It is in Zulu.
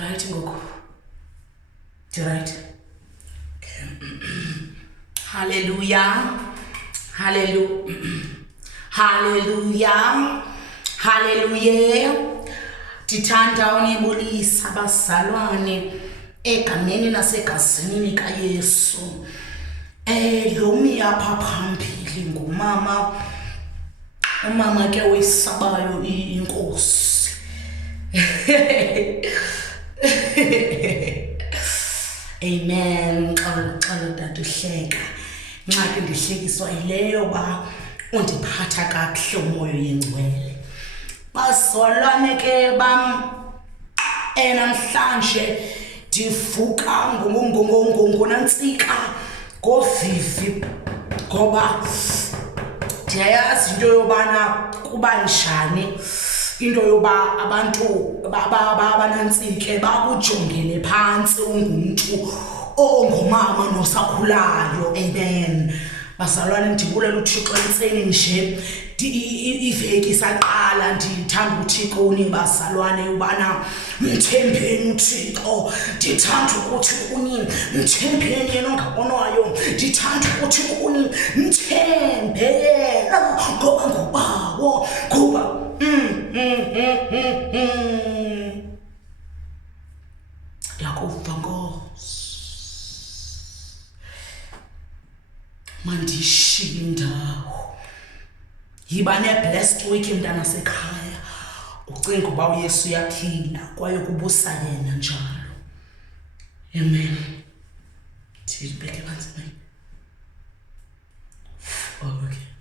Right ngoku. Right. Okay. Hallelujah. Hallelujah. Hallelujah. Hallelujah. Ndithanda unibulisa bazalwane egameni nasegazini lika Yesu. Lo miyapha phambili ngumama. Umama ke oyisabayo inkosi. Amen. Xala tata uhleka. Nxa ke ndihlekiswa yileyo ba undiphatha kakuhle umoya oyingcwele. Bazalwane ke bam namhlanje ndivuka ngonantsika ngovivi ngoba ndiyayazi into yobana kuba njani into yoba abantu abanantsike bakujongele phantsi ungumuntu ongumama nosakhulayo. Amen. Bazalwane ndibulela uThixo entseni nje iveki isaqala ndithanda uThixo unibazalwane ubana mthembeni uThixo. Ndithanda ukuthi kuni mthembeni yena ongabonwayo. Ndithanda ukuthi kuni mthembe yena ngoba ngubawo kuba yakuva Nkosi. Mandishiye indawo. Yiba ne-blessed week mntana sekhaya. Ucinga uba uYesu uyaphila kwaye kubusa yena njalo. Amen. Ndibeke phansi. Okay.